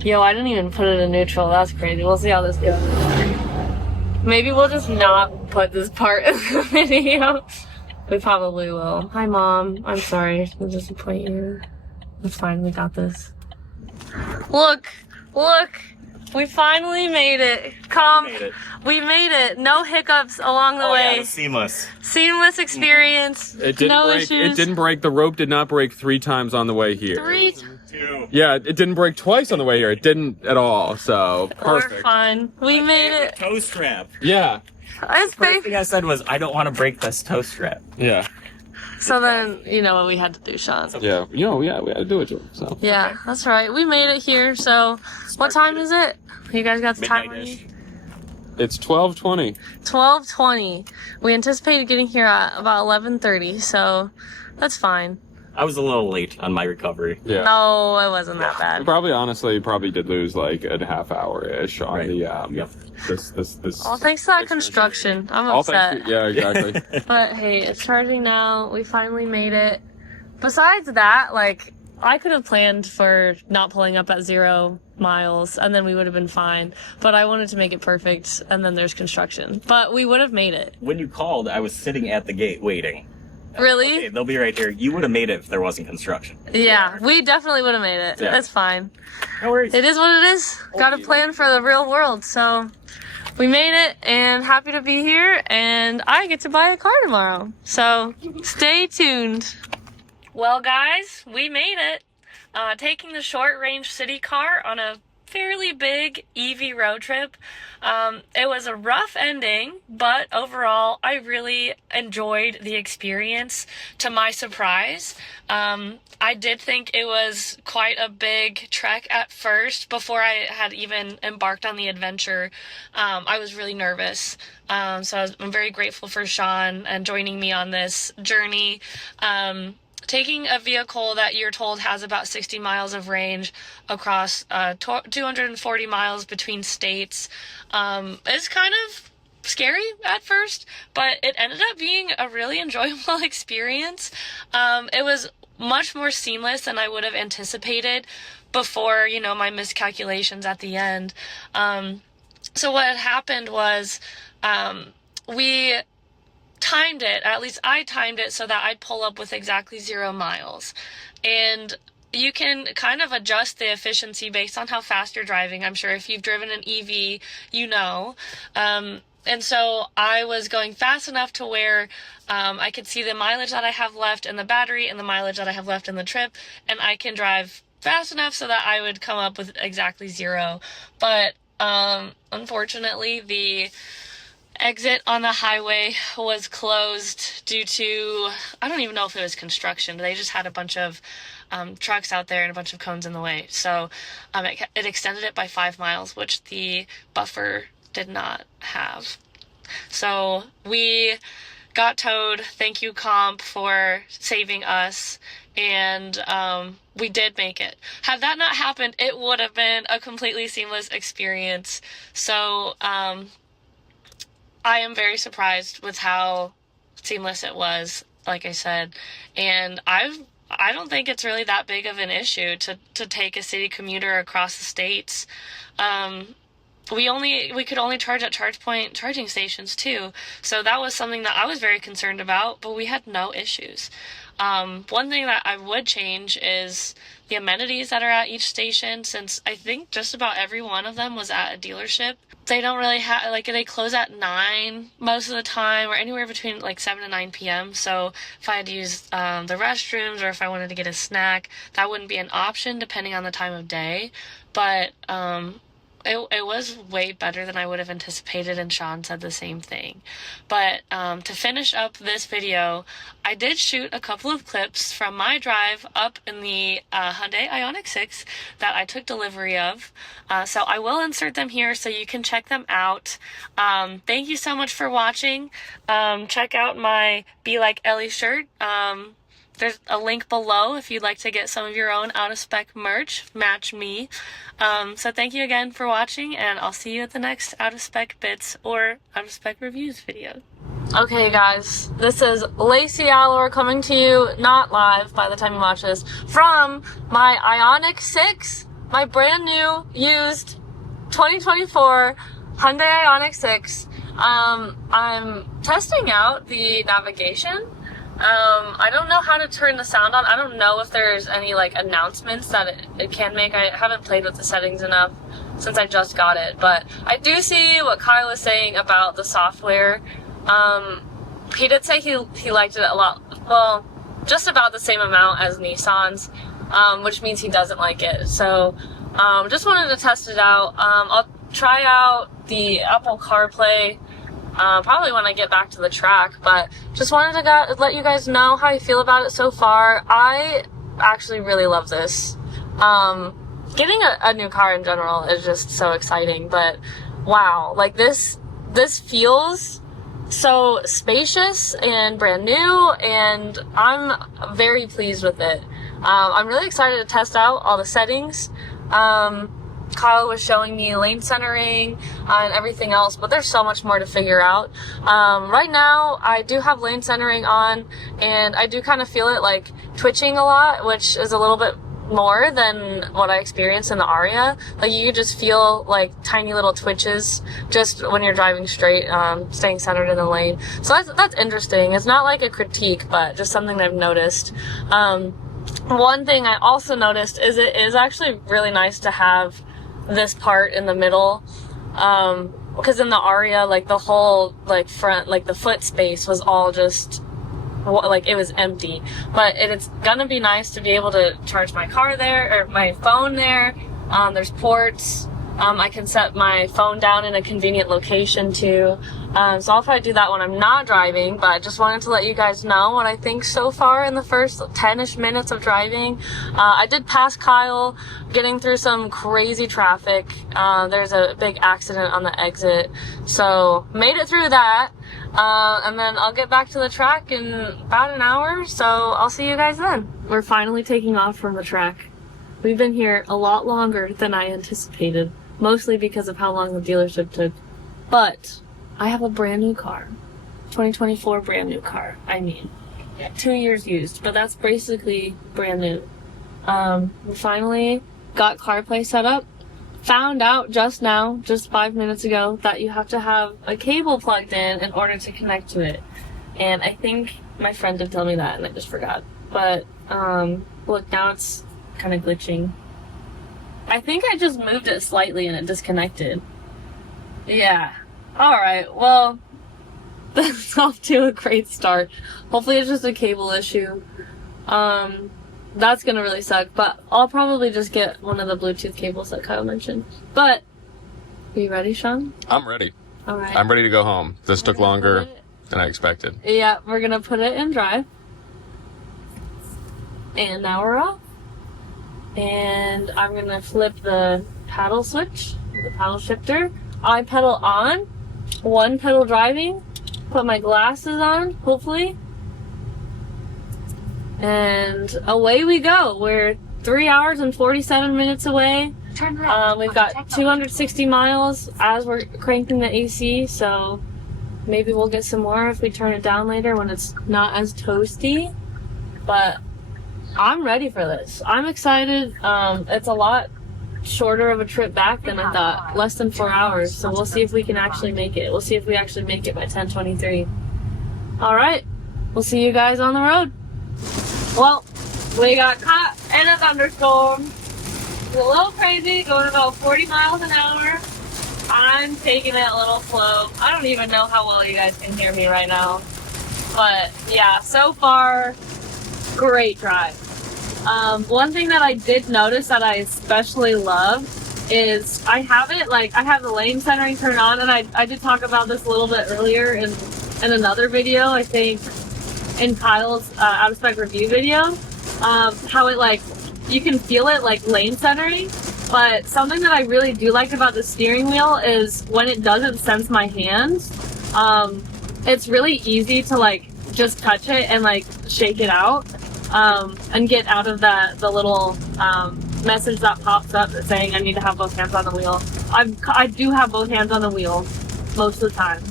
Yo, I didn't even put it in neutral. That's crazy. We'll see how this goes. Maybe we'll just not put this part in the video. We probably will. Hi, Mom. I'm sorry to disappoint you. It's fine. We got this. Look. We finally made it. We made it. No hiccups along the way. Yeah, it was seamless. Seamless experience. It didn't no break. issues. It didn't break. The rope did not break 3 times on the way here. 3. Yeah, it didn't break twice on the way here. It didn't at all. So We're perfect. fine. We made it. Toe strap. Yeah. It's First thing I said was, I don't want to break this toe strap. Yeah. So then, you know what we had to do, Shawn. Yeah. We had to do it to him. So. Yeah, that's right. We made it here. So, what time is it? You guys got the time on you? It's 12:20. 12:20. We anticipated getting here at about 11:30, so that's fine. I was a little late on my recovery. Yeah. No, it wasn't that We bad. probably did lose like a half hour ish on Right. the Yep. this. Well, thanks to that construction. I'm All upset. thanks to- yeah, exactly. But hey, it's charging now. We finally made it. Besides that, like, I could have planned for not pulling up at 0 miles and then we would have been fine. But I wanted to make it perfect and then there's construction. But we would have made it. When you called, I was sitting at the gate waiting. Really? Okay, they'll be right here. You would have made it if there wasn't construction. Yeah, we definitely would have made it. Yeah. That's fine. No worries. It is what it is. Got to plan for the real world. So we made it and happy to be here. And I get to buy a car tomorrow. So stay tuned. Well, guys, we made it. Taking the short range city car on a fairly big EV road trip. It was a rough ending, but overall, I really enjoyed the experience to my surprise. I did think it was quite a big trek at first. Before I had even embarked on the adventure, I was really nervous. So I'm very grateful for Shawn and joining me on this journey. Taking a vehicle that you're told has about 60 miles of range across 240 miles between states is kind of scary at first, but it ended up being a really enjoyable experience. It was much more seamless than I would have anticipated before, my miscalculations at the end. So what had happened was we timed it, at least I timed it so that I'd pull up with exactly 0 miles. And you can kind of adjust the efficiency based on how fast you're driving. I'm sure if you've driven an EV, you know. And so I was going fast enough to where I could see the mileage that I have left in the battery and the mileage that I have left in the trip, and I can drive fast enough so that I would come up with exactly 0. But unfortunately, the exit on the highway was closed due to, I don't even know if it was construction. They just had a bunch of trucks out there and a bunch of cones in the way. So it extended it by 5 miles, which the buffer did not have. So we got towed. Thank you, Comp, for saving us. And we did make it. Had that not happened, it would have been a completely seamless experience. So I am very surprised with how seamless it was, like I said. And I don't think it's really that big of an issue to take a city commuter across the states. We could only charge at ChargePoint charging stations too. So that was something that I was very concerned about, but we had no issues. One thing that I would change is the amenities that are at each station, since I think just about every one of them was at a dealership. They don't really have, they close at 9 most of the time, or anywhere between 7 to 9 p.m. So if I had to use the restrooms, or if I wanted to get a snack, that wouldn't be an option depending on the time of day. But it was way better than I would have anticipated, and Shawn said the same thing. But to finish up this video, I did shoot a couple of clips from my drive up in the Hyundai IONIQ 6 that I took delivery of. So I will insert them here so you can check them out. Thank you so much for watching. Check out my Be Like Ellie shirt. There's a link below if you'd like to get some of your own out of spec merch. Match me. So thank you again for watching, and I'll see you at the next out of spec bits or out of spec reviews video. Okay guys, this is Lacey Allor coming to you, not live by the time you watch this, from my IONIQ 6, my brand new, used, 2024 Hyundai IONIQ 6. I'm testing out the navigation. I don't know how to turn the sound on. I don't know if there's any like announcements that it can make. I haven't played with the settings enough since I just got it, but I do see what Kyle is saying about the software. He did say he liked it a lot, well, just about the same amount as Nissan's, which means he doesn't like it. So, just wanted to test it out. I'll try out the Apple CarPlay probably when I get back to the track, but just wanted to let you guys know how I feel about it so far. I actually really love this. Getting a new car in general is just so exciting, but wow, like this feels so spacious and brand new, and I'm very pleased with it. I'm really excited to test out all the settings. Kyle was showing me lane centering and everything else, but there's so much more to figure out. Right now, I do have lane centering on, and I do kind of feel it like twitching a lot, which is a little bit more than what I experienced in the Aria. Like you just feel like tiny little twitches just when you're driving straight, staying centered in the lane. So that's interesting. It's not like a critique, but just something that I've noticed. One thing I also noticed is it is actually really nice to have this part in the middle, because in the Aria, like the whole like front, like the foot space was all just like it was empty. But it's gonna be nice to be able to charge my car there, or my phone there. There's ports. I can set my phone down in a convenient location too. So I'll probably do that when I'm not driving, but just wanted to let you guys know what I think so far in the first 10-ish minutes of driving. I did pass Kyle getting through some crazy traffic. There's a big accident on the exit, so made it through that. And then I'll get back to the track in about an hour, so I'll see you guys then. We're finally taking off from the track. We've been here a lot longer than I anticipated, mostly because of how long the dealership took. But I have a brand new car. 2024 brand new car. I mean, 2 years used, but that's basically brand new. We finally got CarPlay set up. Found out just now, just 5 minutes ago, that you have to have a cable plugged in order to connect to it. And I think my friend did tell me that and I just forgot. But, look, now it's kind of glitching. I think I just moved it slightly and it disconnected. Yeah. Alright, well, that's off to a great start. Hopefully it's just a cable issue. That's gonna really suck, but I'll probably just get one of the Bluetooth cables that Kyle mentioned. But, are you ready, Shawn? I'm ready. Alright. I'm ready to go home. This took longer than I expected. Yeah, we're gonna put it in drive. And now we're off. And I'm gonna flip the paddle switch, the paddle shifter. I pedal on, one pedal driving, put my glasses on, hopefully. And away we go. We're 3 hours and 47 minutes away. We've got 260 miles as we're cranking the AC, so maybe we'll get some more if we turn it down later when it's not as toasty. But I'm ready for this. I'm excited. It's a lot shorter of a trip back than I thought. Less than 4 hours. So we'll see if we can actually make it. We'll see if we actually make it by 10:23. Alright. We'll see you guys on the road. Well, we got caught in a thunderstorm. It's a little crazy, going about 40 miles an hour. I'm taking it a little slow. I don't even know how well you guys can hear me right now. But yeah, so far, great drive. One thing that I did notice that I especially love is I have it, like, I have the lane centering turned on, and I did talk about this a little bit earlier in another video, I think, in Kyle's out of spec review video, how it, like, you can feel it, like, lane centering. But something that I really do like about the steering wheel is when it doesn't sense my hand, it's really easy to, like, just touch it and, like, shake it out, and get out of the little message that pops up saying I need to have both hands on the wheel. I do have both hands on the wheel most of the time,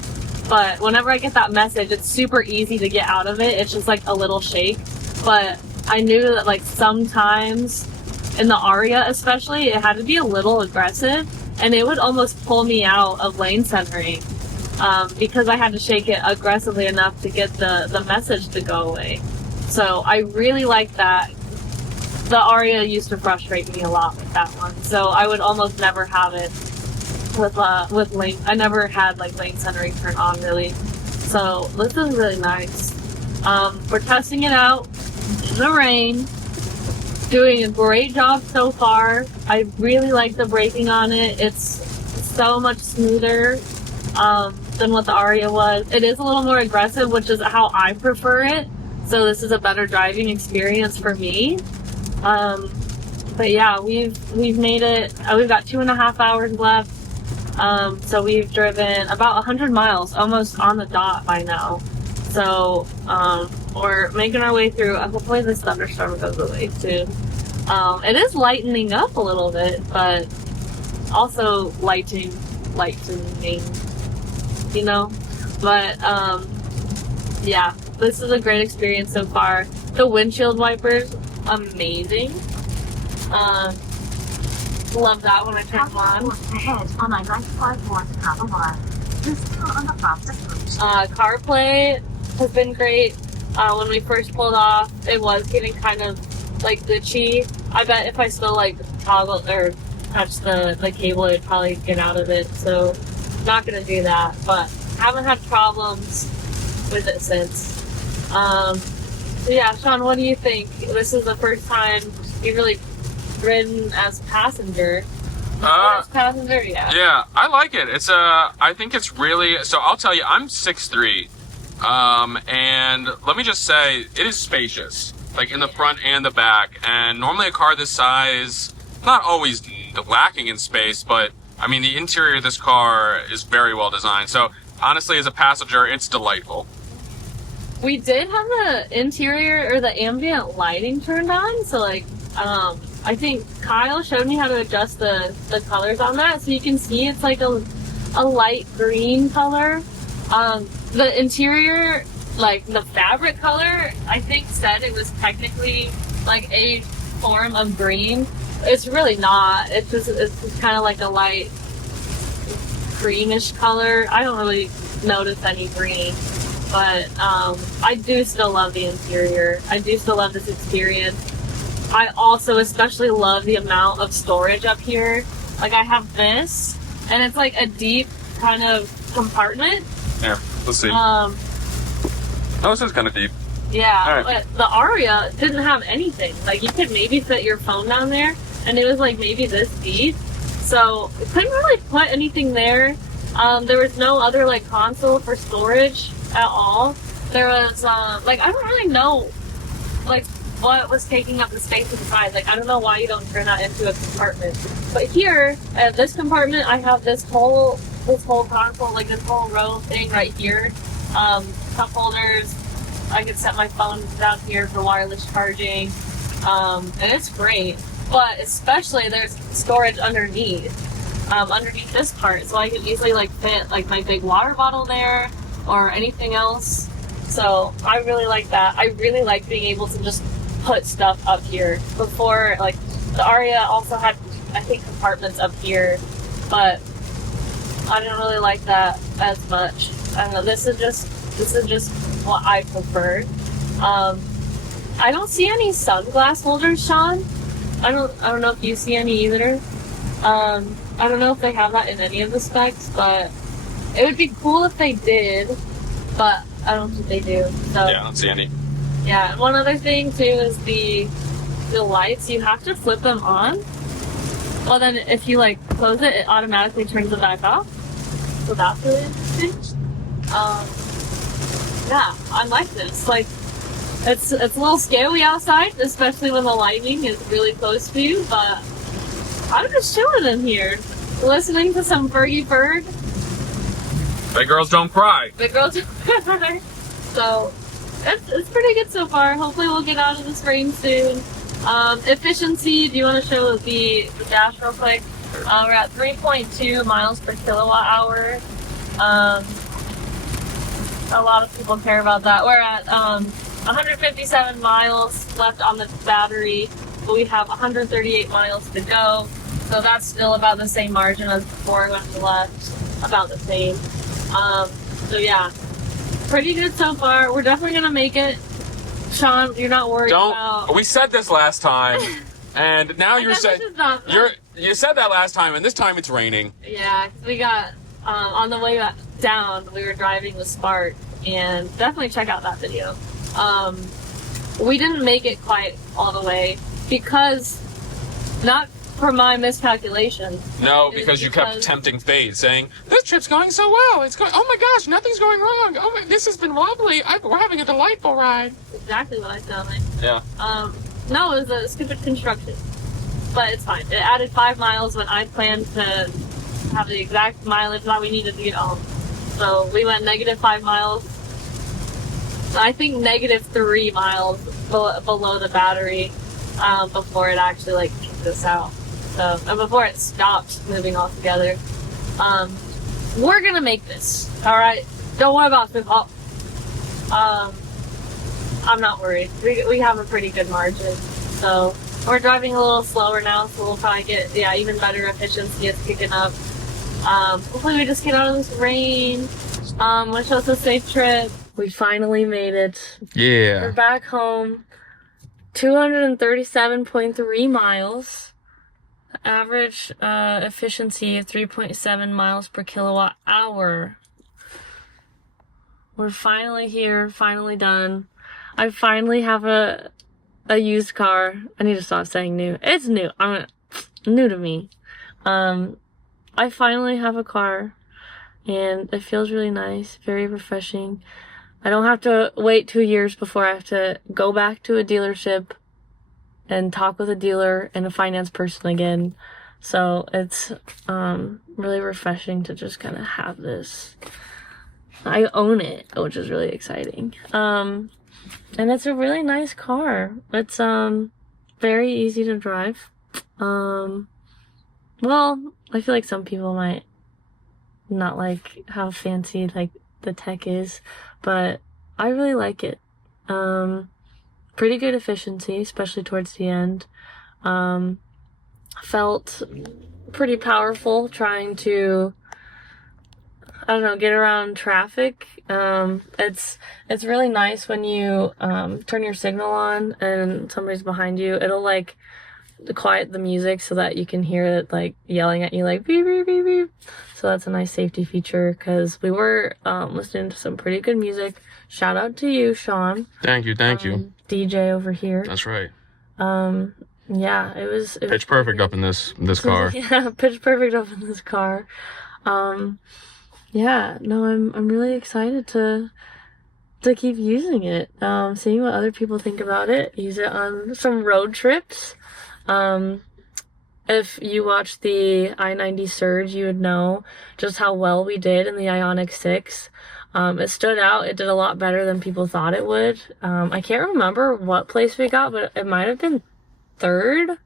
but whenever I get that message, it's super easy to get out of it. It's just like a little shake. But I knew that, like, sometimes in the Aria especially, it had to be a little aggressive, and it would almost pull me out of lane centering, because I had to shake it aggressively enough to get the message to go away. So I really like that. The Aria used to frustrate me a lot with that one, so I would almost never have it with lane. I never had, like, lane centering turned on, really. So this is really nice. We're testing it out in the rain. Doing a great job so far. I really like the braking on it. It's so much smoother than what the Aria was. It is a little more aggressive, which is how I prefer it. So this is a better driving experience for me. But yeah, we've made it. We've got 2.5 hours left. So we've driven about 100 miles, almost on the dot by now. So we're making our way through. Hopefully this thunderstorm goes away soon. It is lightening up a little bit, but also lightening, you know. But yeah, this is a great experience so far. The windshield wipers, amazing. Love that when I turn them on. CarPlay has been great. When we first pulled off, it was getting kind of, like, glitchy. I bet if I still, like, toggle or touch the cable, it'd probably get out of it. So not gonna do that, but haven't had problems with it since. So yeah, Shawn, what do you think? This is the first time you've really ridden as passenger. As passenger, yeah. Yeah, I like it. It's I think it's really, so I'll tell you, I'm 6'3", and let me just say, it is spacious, like in the front and the back. And normally a car this size, not always lacking in space, but I mean, the interior of this car is very well designed. So honestly, as a passenger, it's delightful. We did have the interior or the ambient lighting turned on, so, like, I think Kyle showed me how to adjust the colors on that, so you can see it's like a light green color. The interior, like the fabric color, I think said it was technically like a form of green. It's really not. It's just kind of like a light greenish color. I don't really notice any green, but I do still love the interior. I do still love this experience. I also especially love the amount of storage up here. Like, I have this, and it's like a deep kind of compartment. Yeah, let's see. Oh, this is kind of deep. Yeah, right. But the Aria didn't have anything. Like, you could maybe fit your phone down there, and it was like maybe this deep. So, I couldn't really put anything there. There was no other, like, console for storage at all. There was, like, I don't really know, like, what was taking up the space inside. Like, I don't know why you don't turn that into a compartment. But here, at this compartment, I have this whole console, like this whole row thing right here. Cup holders. I could set my phone down here for wireless charging. And it's great. But especially there's storage underneath this part. So I could easily, like, fit, like, my big water bottle there or anything else. So I really like that. I really like being able to just put stuff up here. Before, like, the Aria also had, I think, compartments up here, but I didn't really like that as much. I don't know. This is just what I prefer. I don't see any sunglass holders, Shawn. I don't know if you see any either. I don't know if they have that in any of the specs, but it would be cool if they did, but I don't think they do. So yeah, I don't see any. Yeah, and one other thing too is the lights. You have to flip them on. Well, then if you like close it, it automatically turns it back off. So that's really interesting. Yeah, I like this. Like, it's a little scary outside, especially when the lightning is really close to you, but I'm just chilling in here, listening to some Fergie Ferg. Big girls don't cry. Big girls don't cry. So, it's pretty good so far. Hopefully we'll get out of this rain soon. Efficiency, do you want to show the dash real quick? We're at 3.2 miles per kilowatt hour. A lot of people care about that. We're at 157 miles left on the battery, but we have 138 miles to go. So that's still about the same margin as before when we left. About the same. So yeah, pretty good so far. We're definitely gonna make it. Shawn, you're not worried about... We said this last time, and now you're saying... You said that last time, and this time it's raining. Yeah, we got... on the way back down, we were driving the Spark, and definitely check out that video. We didn't make it quite all the way, because... Not for my miscalculation. No, because you kept tempting fate, saying, this trip's going so well. It's going. Oh my gosh, nothing's going wrong. Oh, this has been lovely. We're having a delightful ride. Exactly what I sound like. Yeah. No, it was a stupid construction. But it's fine. It added 5 miles when I planned to have the exact mileage that we needed to get home. So we went -5 miles. I think -3 miles below the battery before it actually like kicked us out. So, and before it stopped moving altogether. We're gonna make this, alright? Don't worry about it. I'm not worried. We have a pretty good margin. So, we're driving a little slower now, so we'll probably get, even better efficiency. It's kicking up. Hopefully we just get out of this rain. Wish us a safe trip. We finally made it. Yeah. We're back home. 237.3 miles. Average efficiency of 3.7 miles per kilowatt hour. We're finally here, finally done. I finally have a used car. I need to stop saying new. It's new. New to me. I finally have a car, and it feels really nice, very refreshing. I don't have to wait 2 years before I have to go back to a dealership and talk with a dealer and a finance person again. So it's really refreshing to just kind of have this. I own it, which is really exciting. And it's a really nice car. It's very easy to drive. Well, I feel like some people might not like how fancy like the tech is, but I really like it. Pretty good efficiency, especially towards the end. Felt pretty powerful trying to, I don't know, get around traffic. It's really nice when you turn your signal on and somebody's behind you. It'll like quiet the music so that you can hear it like yelling at you like beep beep beep beep. So that's a nice safety feature because we were listening to some pretty good music. Shout out to you, Shawn. Thank you. DJ over here. That's right. Yeah, it was Pitch perfect up in this car. Yeah, pitch perfect up in this car. Yeah, no, I'm really excited to keep using it. Seeing what other people think about it. Use it on some road trips. If you watched the I-90 Surge, you would know just how well we did in the IONIQ 6. It stood out. It did a lot better than people thought it would. I can't remember what place we got, but it might have been 3rd.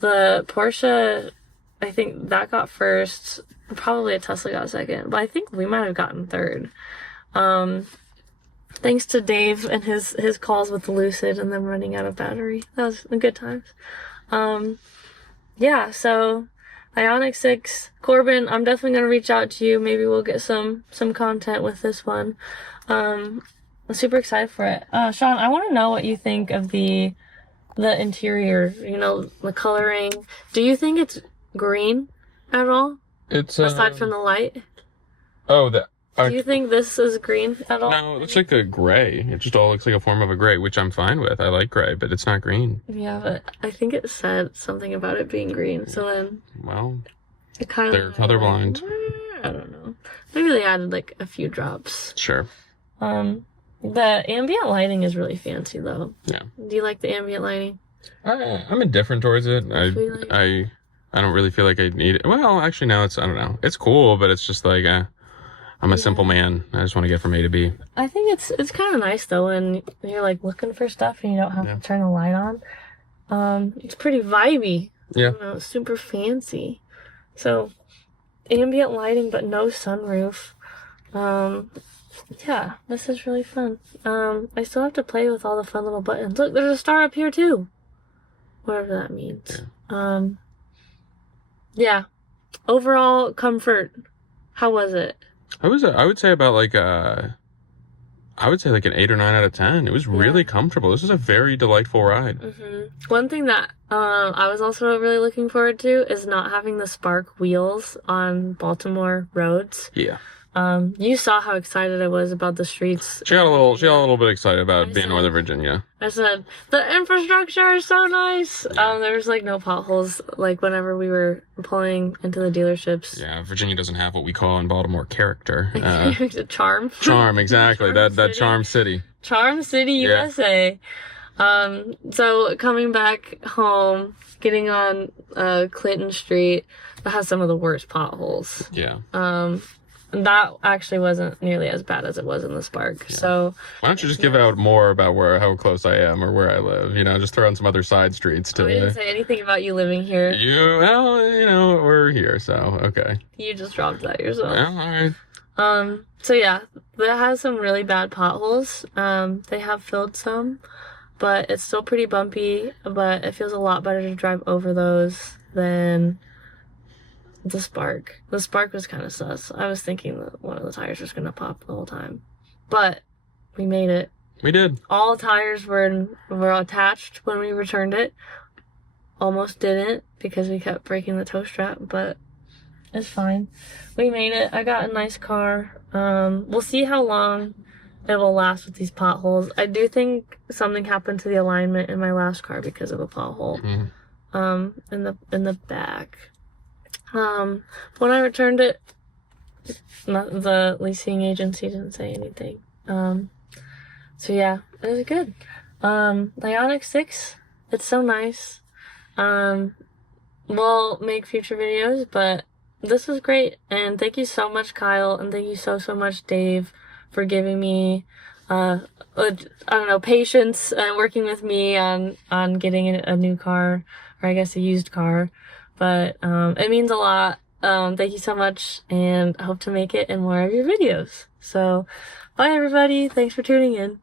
The Porsche, I think that got 1st. Probably a Tesla got 2nd, but I think we might have gotten 3rd. Thanks to Dave and his calls with the Lucid and them running out of battery. That was good times. Yeah, so IONIQ 6, Corbin, I'm definitely going to reach out to you. Maybe we'll get some content with this one. I'm super excited for it. Shawn, I want to know what you think of the interior, you know, the coloring. Do you think it's green at all? It's aside from the light? Oh, Do you think this is green at all? No, it looks like a gray. It just all looks like a form of a gray, which I'm fine with. I like gray, but it's not green. Yeah, but I think it said something about it being green, so then... Well, it kind of... they're colorblind. I don't know. Maybe they added, like, a few drops. Sure. The ambient lighting is really fancy, though. Yeah. Do you like the ambient lighting? I'm indifferent towards it. I don't really feel like I need it. Well, actually, no, I don't know. It's cool, but it's just like, I'm a simple man. I just want to get from A to B. I think it's kind of nice, though, when you're, like, looking for stuff and you don't have to turn the light on. It's pretty vibey. Yeah. You know, super fancy. So, ambient lighting, but no sunroof. Yeah, this is really fun. I still have to play with all the fun little buttons. Look, there's a star up here, too. Whatever that means. Yeah. Yeah. Overall comfort, how was it? I would say about like an 8 or 9 out of 10. It was really comfortable. This is a very delightful ride. One thing that I was also really looking forward to is not having the Spark wheels on Baltimore roads. Yeah. You saw how excited I was about the streets. She got a little bit excited about being in Northern Virginia. I said, the infrastructure is so nice. There was like no potholes like whenever we were pulling into the dealerships. Yeah, Virginia doesn't have what we call in Baltimore character. Charm. Charm, exactly. That charm city. Charm City, USA. So coming back home, getting on Clinton Street, that has some of the worst potholes. Yeah. That actually wasn't nearly as bad as it was in the Spark. Yeah. So why don't you just give out more about how close I am or where I live? You know, just throw in some other side streets to. I didn't say anything about you living here. We're here, so okay. You just dropped that yourself. Well, all right. So yeah, that has some really bad potholes. They have filled some, but it's still pretty bumpy. But it feels a lot better to drive over those than the Spark. The Spark was kind of sus. I was thinking that one of the tires was going to pop the whole time. But we made it. We did. All tires were attached when we returned it. Almost didn't because we kept breaking the tow strap, but it's fine. We made it. I got a nice car. We'll see how long it will last with these potholes. I do think something happened to the alignment in my last car because of a pothole. In the back. When I returned it, the leasing agency didn't say anything. So yeah, it was good. The IONIQ 6, it's so nice. We'll make future videos, but this was great. And thank you so much, Kyle, and thank you so much, Dave, for giving me, patience and working with me on getting a new car, or I guess a used car. But it means a lot. Thank you so much, and I hope to make it in more of your videos. So, bye everybody. Thanks for tuning in.